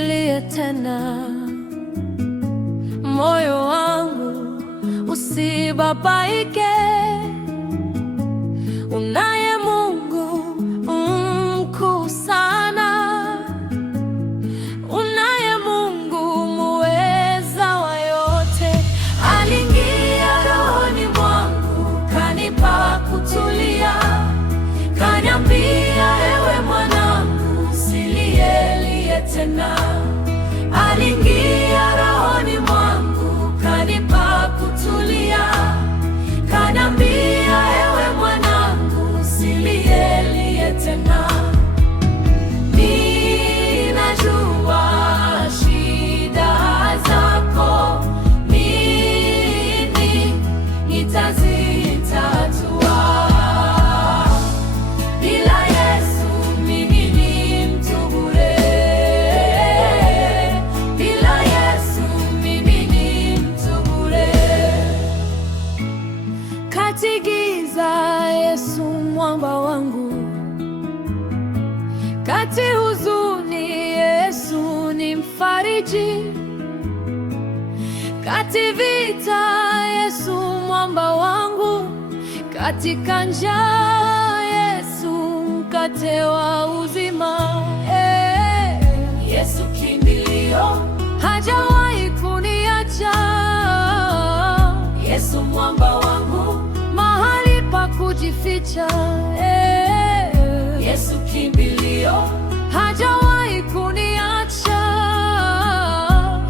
usilie tena, moyo wangu usibabaike. Unaye Mungu mkuu sana, unaye Mungu muweza wa yote. Aliingia rohoni mwangu, kanipa kutulia, kaniambia ewe mwanangu, usilie tena. Aliingia rohoni mwangu, kanipa kutulia, kaniambia ewe mwanangu, usilie tena. Ninajua shida zako, mimi nitazitatua. Bila Yesu mimi ni mtu bure. Bila Yesu mimi ni mtu bure. Kati giza Yesu mwamba wangu, kati huzuni Yesu ni mfariji, kati vita Yesu mwamba wangu, katika njaa Yesu mkate wa uzima. Yesu kimbilio, hajawahi kuniacha. Yesu mwamba wangu, mahali pa kujificha. Yesu kimbilio, hajawahi kuniacha.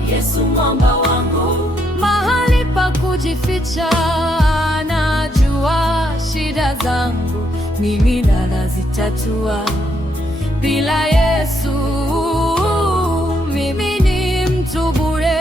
Yesu mwamba wangu, mahali pa kujificha. Najua shida zangu mimi nazitatua. Bila Yesu mimi ni mtu bure.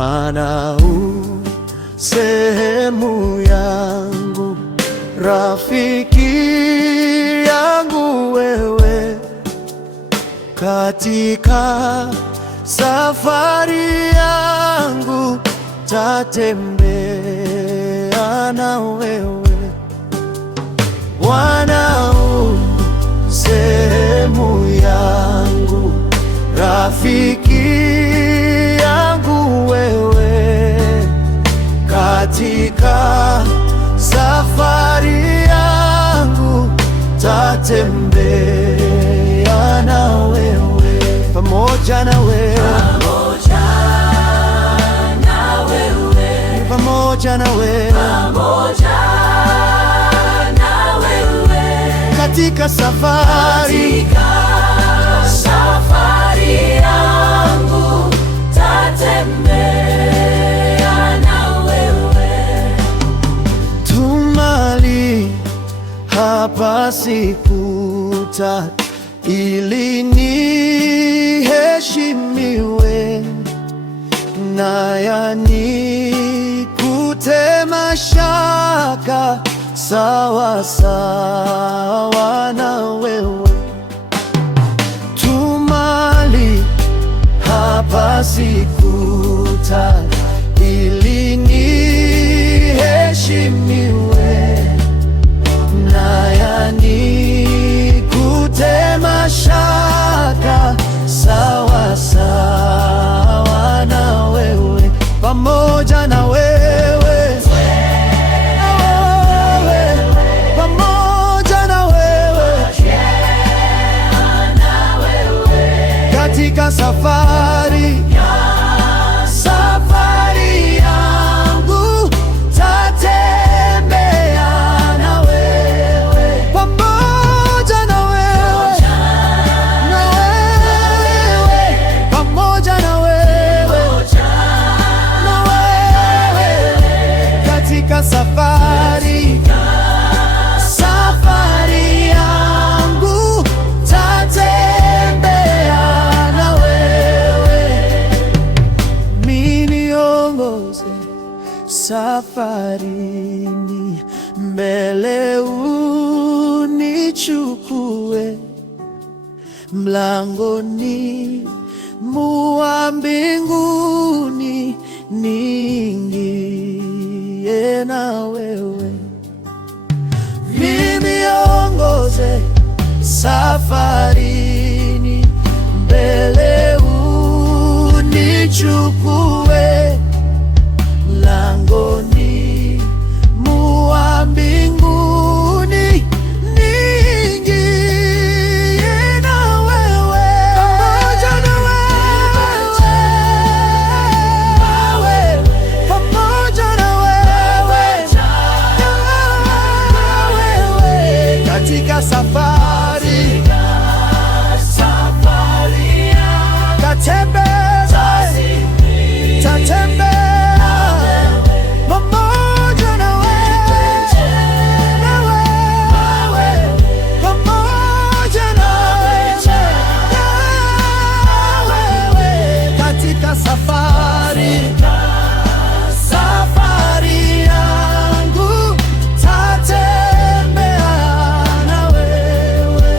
Bwana sehemu yangu, rafiki yangu wewe, katika safari yangu tatembea na wewe. Bwana sehemu yangu, rafiki yangu wewe, katika safari yangu tatembea na wewe, pamoja na wewe, pamoja na wewe, pamoja na wewe, pamoja na wewe, katika safari yangu tatembea na wewe. Tumali hapa sikuta ili niheshimiwe, na yanikute mashaka sawa sawa na wewe. Tumali hapa sikuta ili niheshimiwe, na yanikute mashaka sawa sawa na wewe, pamoja na wewe, pamoja na wewe, katika safari yangu tatembea na wewe, pamoja na wewe, pamoja na wewe, katika safari yangu tatembea na wewe. Niongoze safarini, mbele unichukue, mlangoni mwa mbinguni niingie na wewe. Niongoze safarini, mbele unichukue, langoni mwa mbinguni niingie na wewe, pamoja na wewe, pamoja na wewe, katika safari tatembea pamoja na wewe, pamoja na wewe, katika safari yangu tatembea na wewe.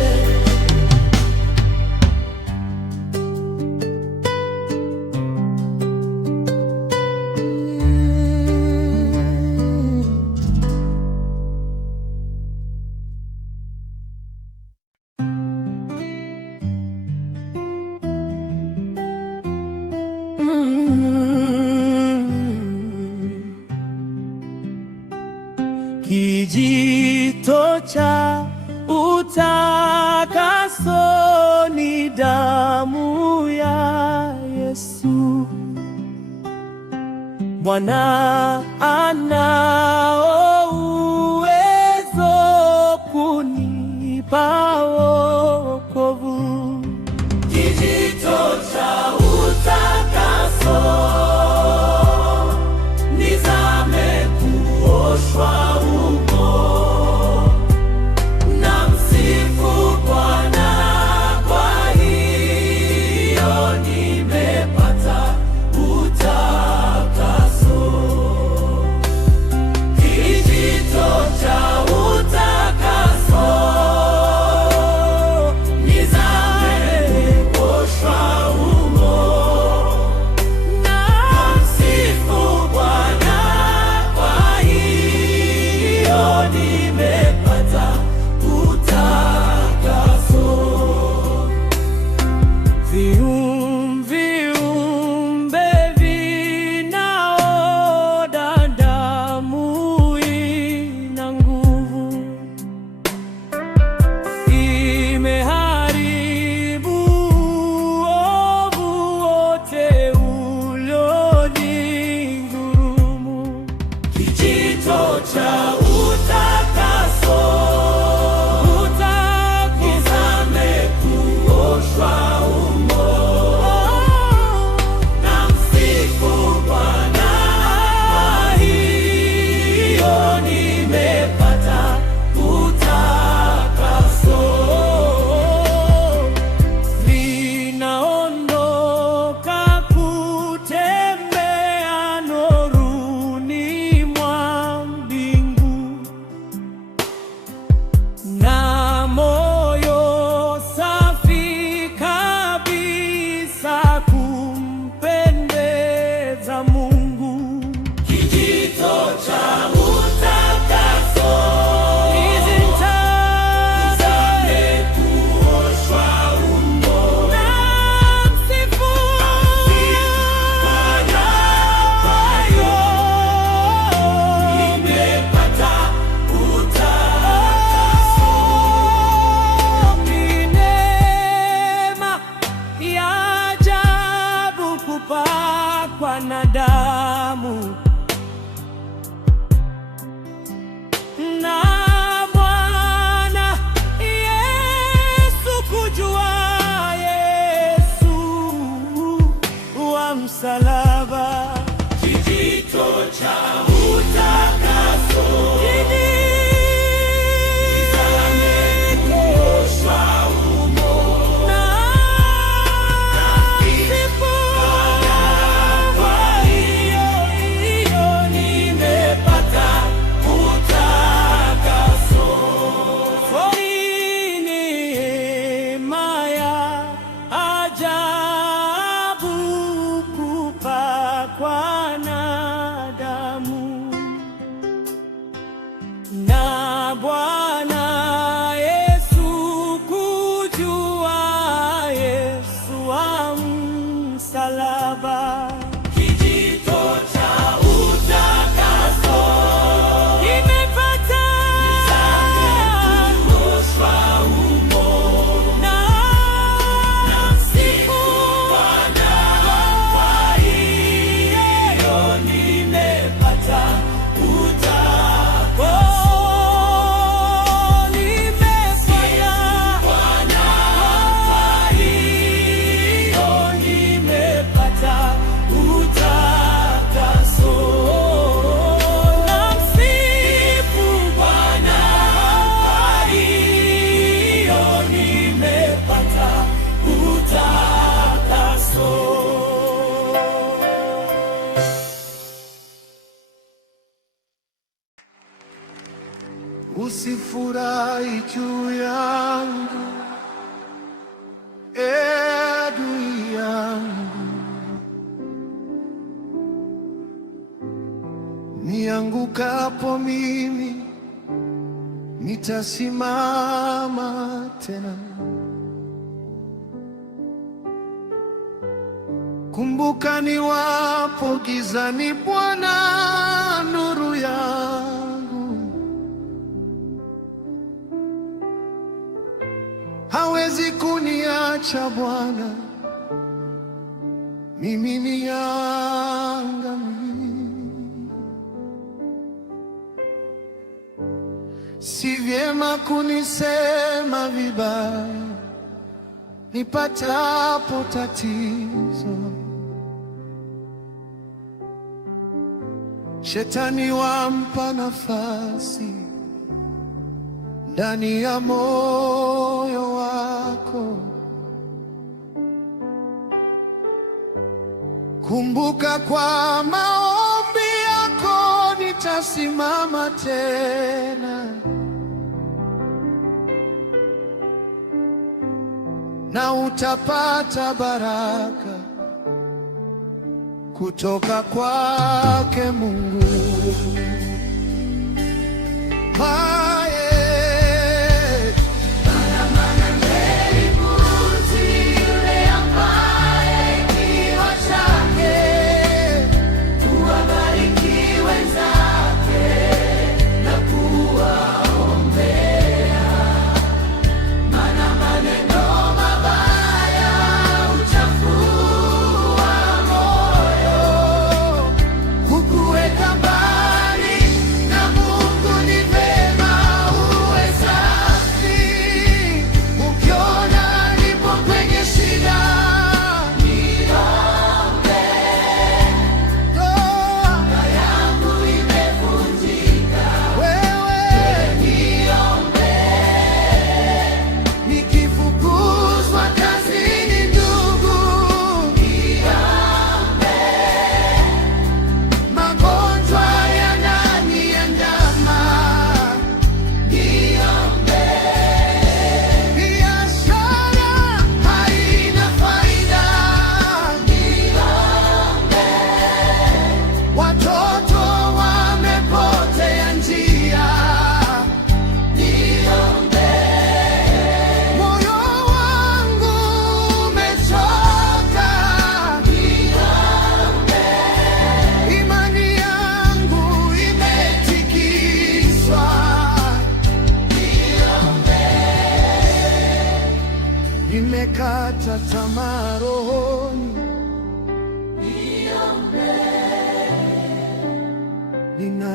Kijito cha utakaso ni damu ya Yesu. Bwana anao uwezo kunipa wokovu. Kijito cha utakaso, nizame kuoshwa humo, na msifu Bwana, kwa hiyo nimepata utakaso. kupakwa na damu na Bwana Yesu, kujua Yesu wa msalaba, kijito cha utakaso, na Bwana Yesu, kujua Yesu wa msalaba, kijito cha utakaso, nimepata kuoshwa humo, na msifu Bwana, kwa hiyo nimepata usifurahi juu yangu, adui yangu, niangukapo mimi nitasimama tena. Kumbuka niwapo gizani, Bwana nuru yangu. Hawezi kuniacha Bwana mimi niangamie. Si vyema kunisema vibaya nipatapo tatizo. Shetani wampa nafasi ndani ya moyo wako. Kumbuka kwa maombi yako nitasimama tena, na utapata baraka kutoka kwake Mungu. Kukuweka mbali na Mungu ni vema.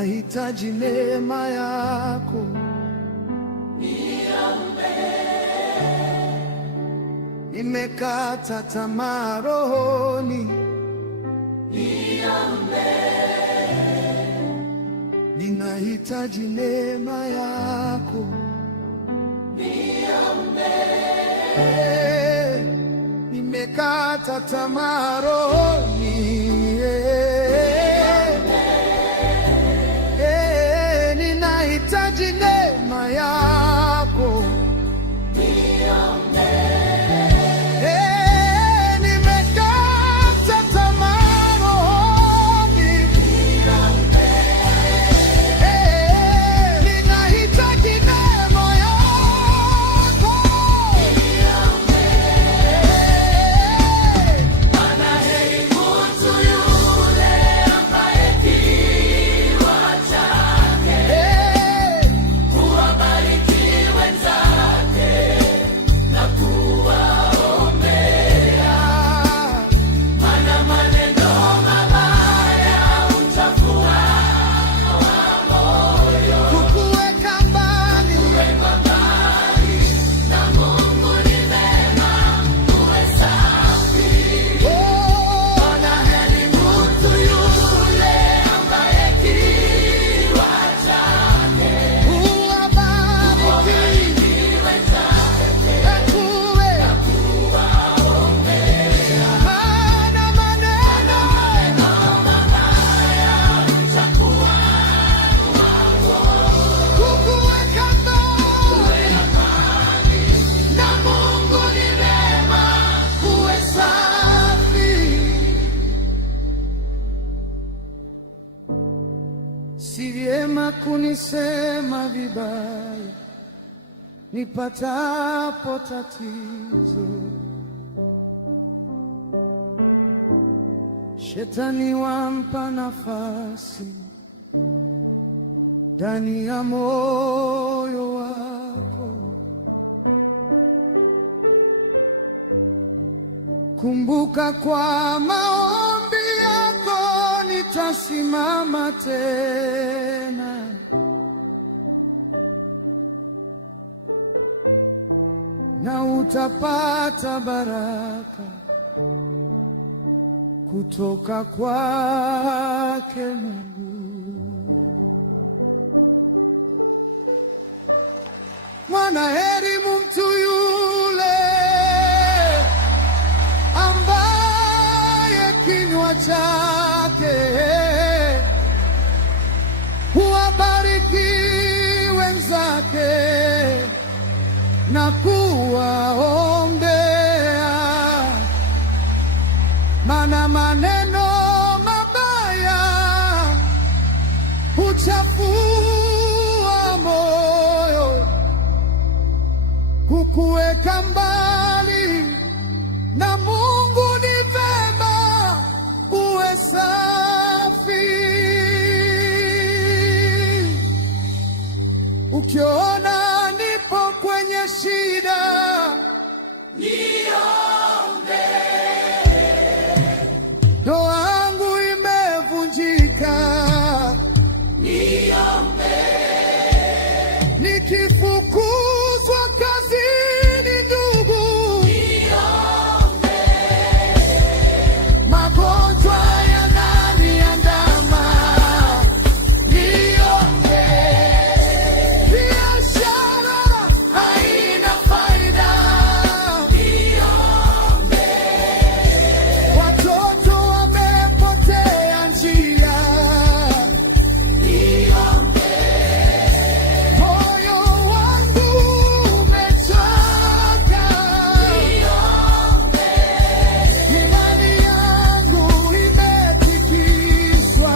ninahitaji neema yako. Nimekata tamaa rohoni, ninahitaji neema yako. Nimekata tamaa rohoni, ninahitaji neema yako. Nimekata tamaa rohoni, ninahitaji neema yako. Anaheri mtu yule ambaye kinywa chake huwabariki wenzake na kuwaombea, maana maneno mabaya huchafua moyo. Kukuweka mbali Na Mungu ni vema uwe safi. Anaheri mtu yule ambaye kinywa chake uwabariki wenzake na kuwaombea, maana maneno kukuweka mbali na Mungu ni vema uwe safi. Si vyema kunisema vibaya nipatapo tatizo. Shetani wampa nafasi ndani ya moyo wako. Kumbuka kwa maombi yako nitasimama tena. Na utapata baraka kutoka kwake Mungu. Mwanaheri mtu yule ambaye kinywa chake huwabariki wenzake na kuwaombea, maana maneno mabaya huchafua moyo. Kukuweka mbali na Mungu ni vema uwe safi. Ukiona nipo kwenye shida, niombe. ndoa yangu imevunjika, Niombe. nikifukuzwa kazini, ndugu, Niombe. magonjwa yananiandama, niombe. Biashara haina faida, Niombe. watoto wamepotea njia, Niombe. moyo wangu umechoka, Niombe. imani yangu imetikiswa,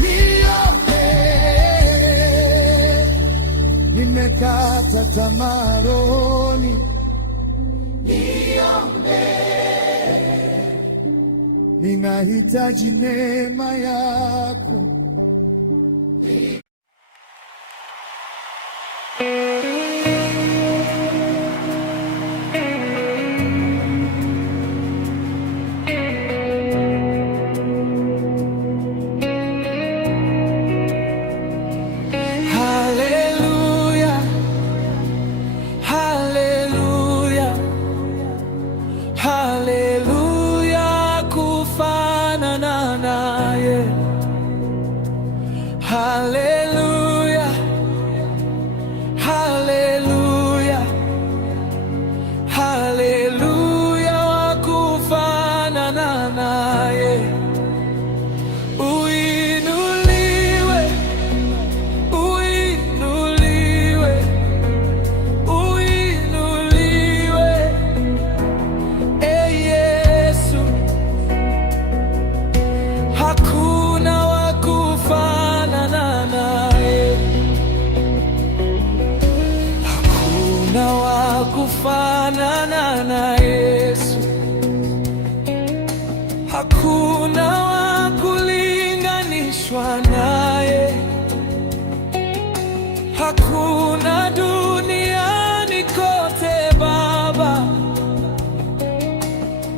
niombe. Nimekata tamaa rohoni, Niombe. ninahitaji neema yako. kufanana naye. Haleluya, haleluya, haleluya, wa kufanana naye. Uinuliwe, uinuliwe, uinuliwe, Yesu. Hakuna wa kufanana naye, hakuna wa kufanana na Yesu, hakuna wa kulinganishwa naye, hakuna duniani kote Baba,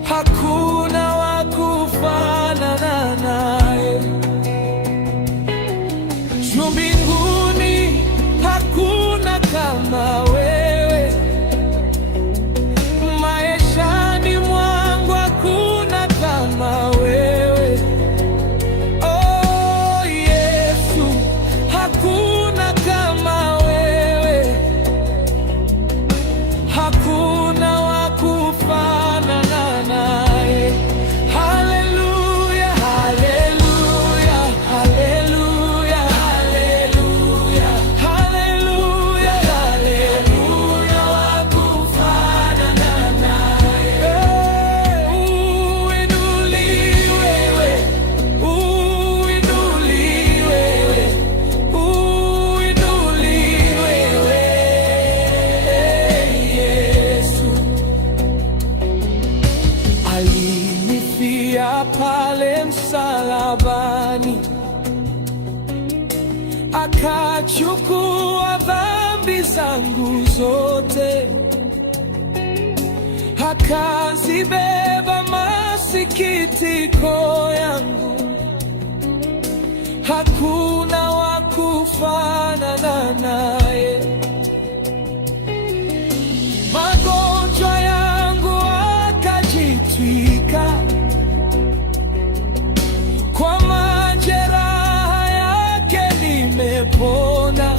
hakuna wa kufanana naye. Juu mbinguni hakuna kama wewe, maishani mwangu hakuna kama wewe. Oh Yesu, hakuna kama wewe, hakuna wa kufanana naye. Haleluya, haleluya, haleluya, haleluya, haleluya, haleluya, wa kufanana naye. Uinuliwe, uinuliwe, uinuliwe, Yesu. Alinifia pale msalabani, akachukua dhambi zangu zote, akazibeba masikitiko yangu. Hakuna wa kufanana naye. Magonjwa yangu akajitwika, kwa majeraha yake nimepona,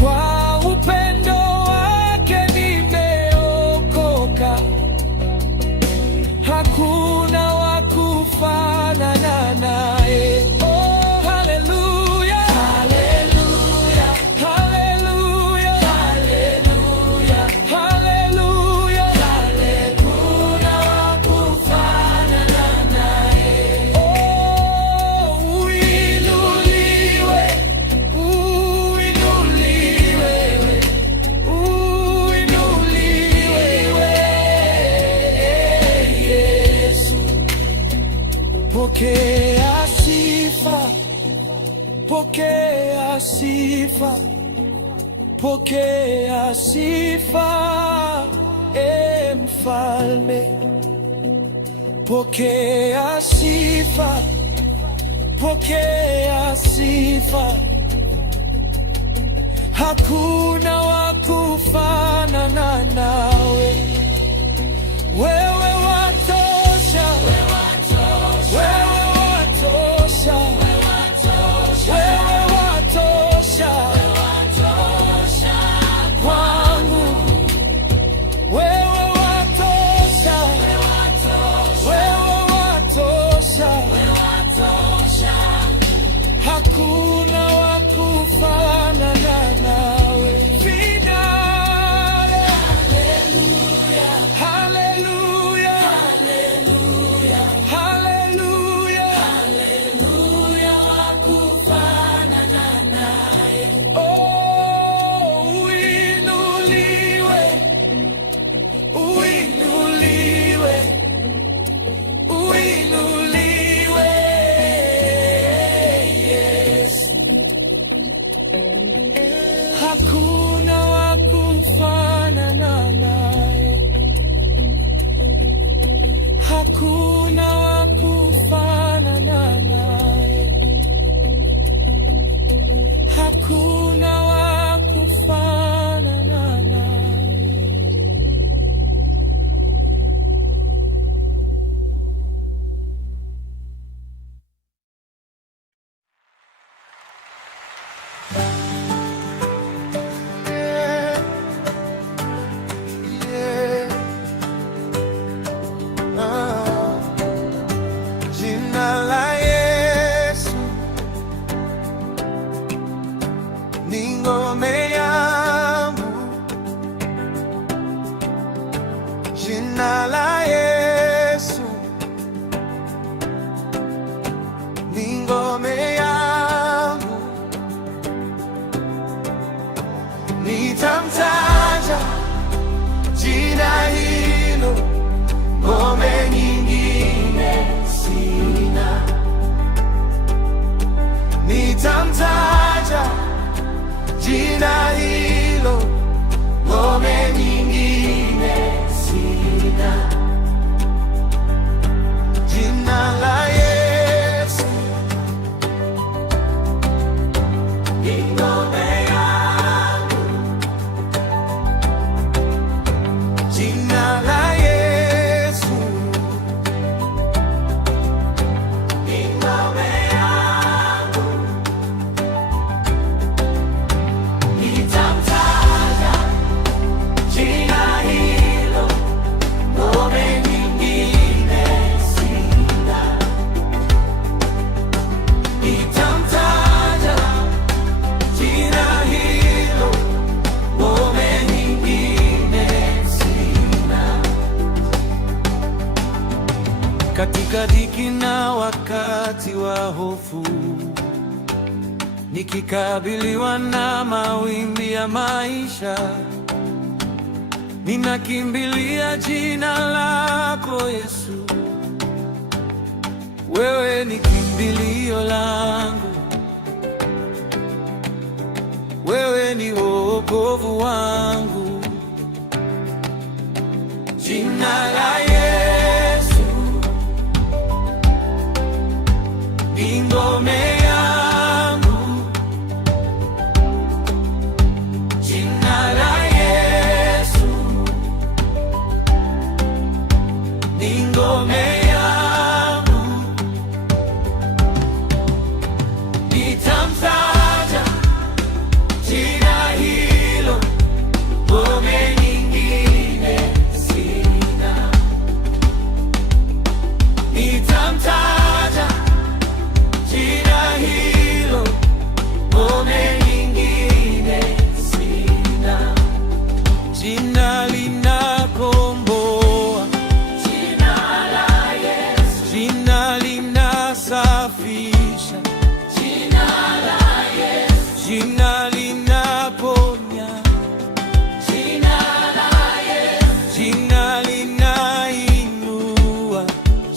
kwa upendo wake nimeokoka. Hakuna wa kufanana naye. Oh, haleluya, haleluya, haleluya, haleluya, haleluya, hakuna wa kufanana naye. Oh, uinuliwe, uinuliwe, uinuliwe, Yesu. Pokea sifa, pokea sifa, pokea sifa, Mfalme. Pokea sifa, pokea sifa, hakuna wa kufanana nawe. Wewe watosha, wewe watosha, wewe watosha kwangu, wewe watosha, wewe watosha, hakuna wa kufanana nawe. Finale, haleluya, haleluya, haleluya, haleluya, wa kufanana naye. Oh, uinuliwe, uinuliwe, uinuliwe, Yesu. Hakuna wa kufanana naye, hakuna wa kufanana naye, hakuna wa kufanana naye. katika dhiki na wakati wa hofu, nikikabiliwa na mawimbi ya maisha, ninakimbilia jina lako Yesu. Wewe ni kimbilio langu, wewe ni wokovu wangu. Jina la Yesu ni ngome yangu, jina la Yesu ni ngome yangu. Nitamtaja jina hilo, ngome nyingine sina. Nitamtaja jina hilo, ngome nyingine sina. Jina linakomboa, jina la Yesu. Jina linasafisha, jina la Yesu. Jina linaponya, jina la Yesu. Jina linainua,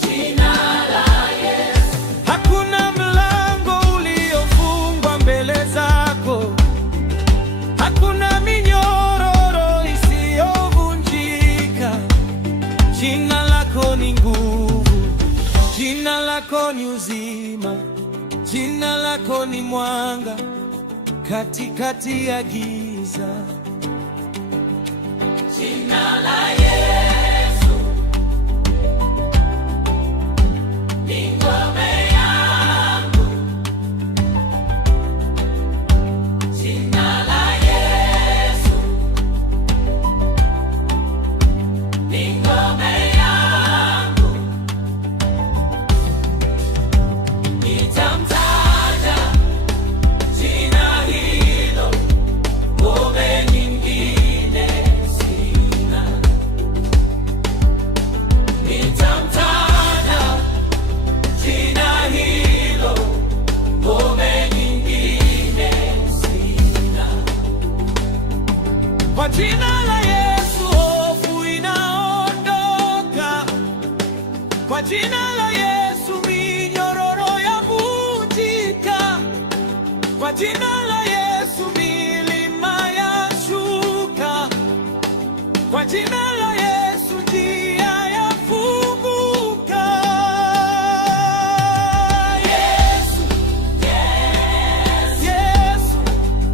jina la Yesu. Hakuna mlango uliofungwa mbele zako, hakuna minyororo isiyovunjika. Jina lako ni nguvu, jina lako ni uzima, jina lako ni mwanga katikati ya giza. Jina la Yesu ni ngome yangu, jina la Yesu ni ngome yangu. Nitamtaja jina hilo, ngome nyingine sina. Nitamtaja jina hilo, ngome nyingine sina. Kwa jina la Yesu hofu inaondoka, kwa jina la Yesu minyororo yavunjika, kwa jina la Yesu milima yashuka, kwa jina la Yesu njia yafunguka. Yesu, Yesu, Yesu,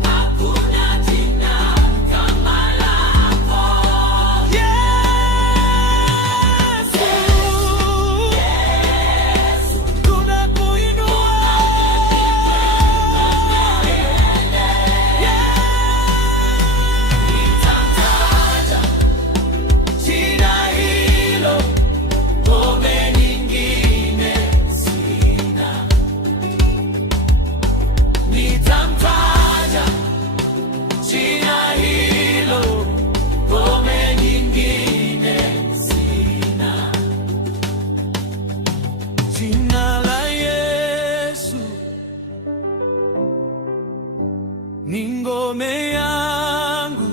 hakuna jina kama lako. Yesu, Yesu, tunakuinua. Nitamtaja jina hilo, ngome nyingine sina. Nitamtaja jina hilo, ngome nyingine sina. Jina la Yesu ni ngome yangu,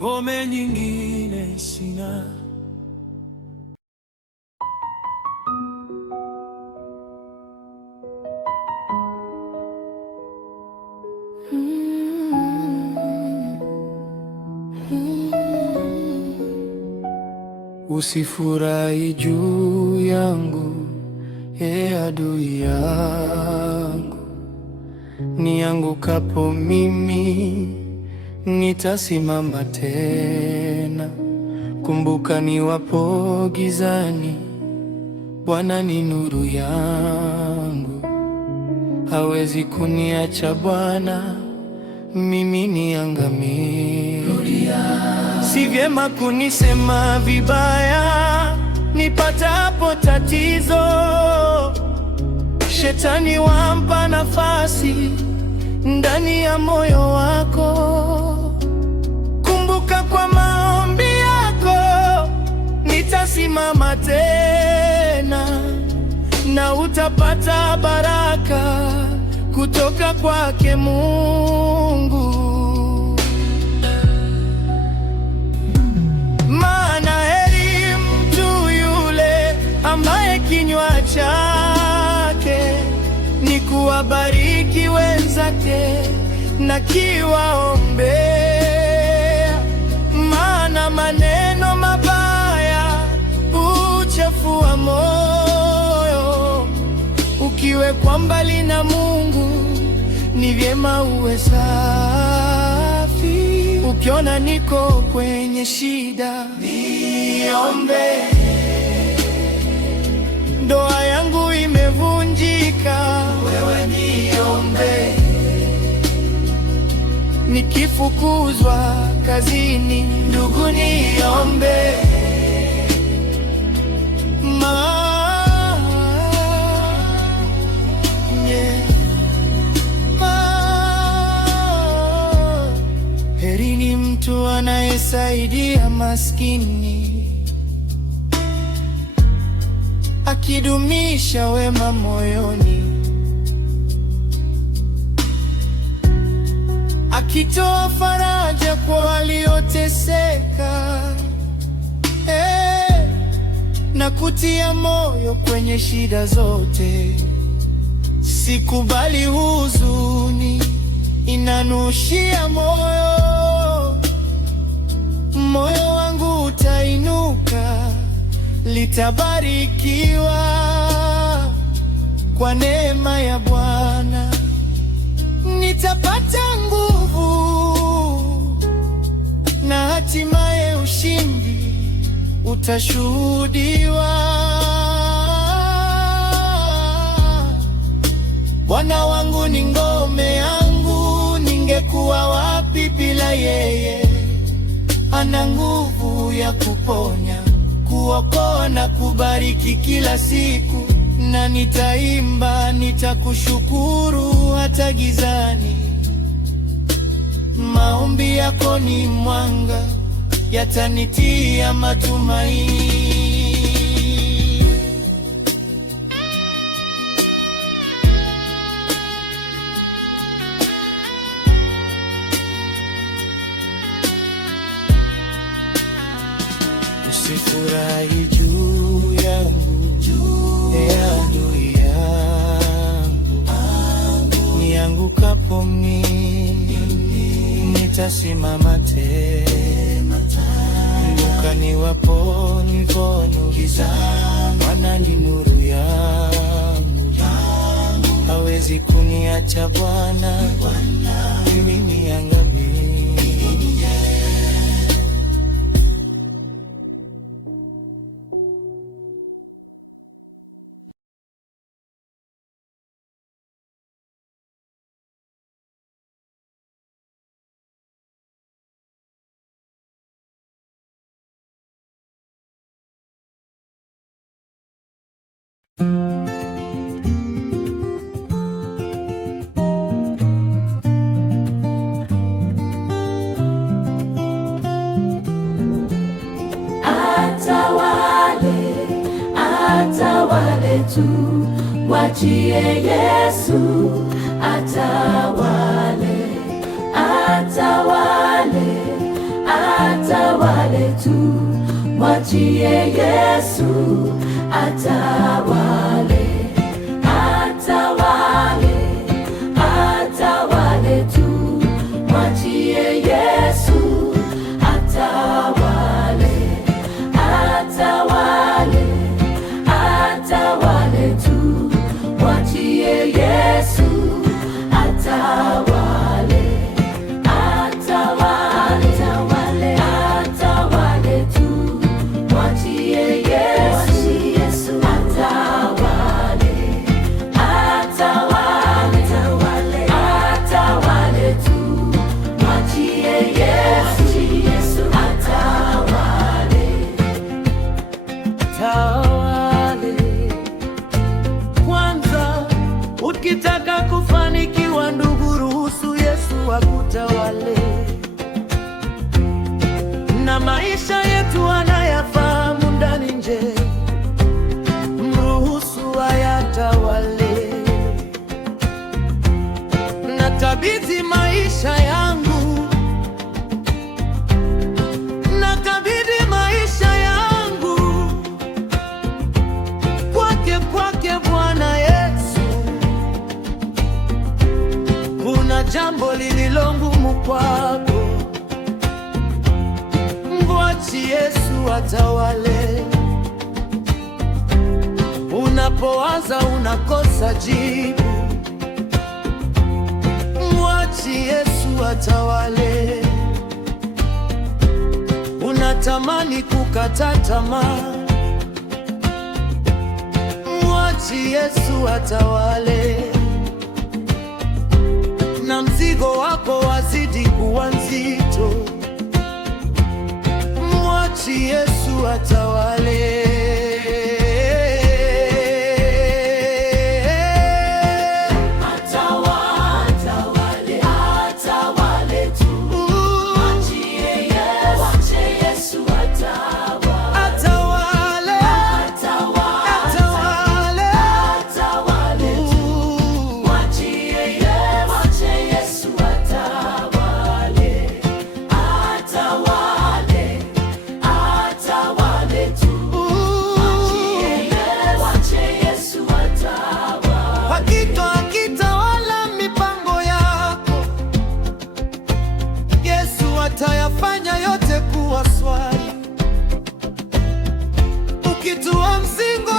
ngome nyingine sina. Usifurahi juu yangu, adui yangu. Niangukapo mimi, nitasimama tena. Kumbuka niwapo gizani, Bwana ni nuru yangu. Hawezi kuniacha Bwana, mimi niangamie. Si vyema kunisema vibaya nipatapo tatizo. Shetani wampa nafasi ndani ya moyo wako. Kumbuka kwa maombi yako simama tena, na utapata baraka kutoka kwake Mungu. Maana heri mtu yule ambaye kinywa chake ni kuwabariki wenzake na kiwaombea, maana maneno mabaya huchafua moyo. Ukiwekwa mbali na Mungu, ni vyema uwe safi. Ukiona niko kwenye shida, niombe. Ndoa yangu imevunjika, wewe niombe. Nikifukuzwa kazini, ndugu niombe. Heri ni mtu anayesaidia maskini, akidumisha wema moyoni, akitoa faraja kwa walioteseka, na kutia moyo kwenye shida zote. Sikubali huzuni, inanushia moyo. Moyo wangu utainuka, litabarikiwa kwa neema ya Bwana. Nitapata nguvu na hatimaye ushindi utashuhudiwa. Bwana wangu ni ngome yangu, ningekuwa wapi bila yeye? Ana nguvu ya kuponya, kuokoa na kubariki kila siku. Na nitaimba, nitakushukuru hata gizani. Maombi yako ni mwanga, yatanitia matumaini. Usifurahi juu yangu, adui yangu. Niangukapo mimi, nitasimama tena. Kumbuka niwapo nivono gizani, Bwana ni nuru yangu. Hawezi kuniacha Bwana, mimi niangamie. Atawale tu, mwachie Yesu atawale. Atawale tu, mwachie Yesu atawale. Atawale tu, mwachie Yesu atawale. Atawale tu, mwachie Yesu atawale. Atawale tu, mwachie Yesu atawale. jambo lililo ngumu kwako, mwachi Yesu atawale. Unapowaza unakosa jibu, mwachi Yesu atawale. Unatamani kukata tamaa, mwachi Yesu atawale. Na mzigo wako wazidi kuwa nzito, mwachi Yesu atawale. Atayafanya yote kuwa swali. Ukitua mzigo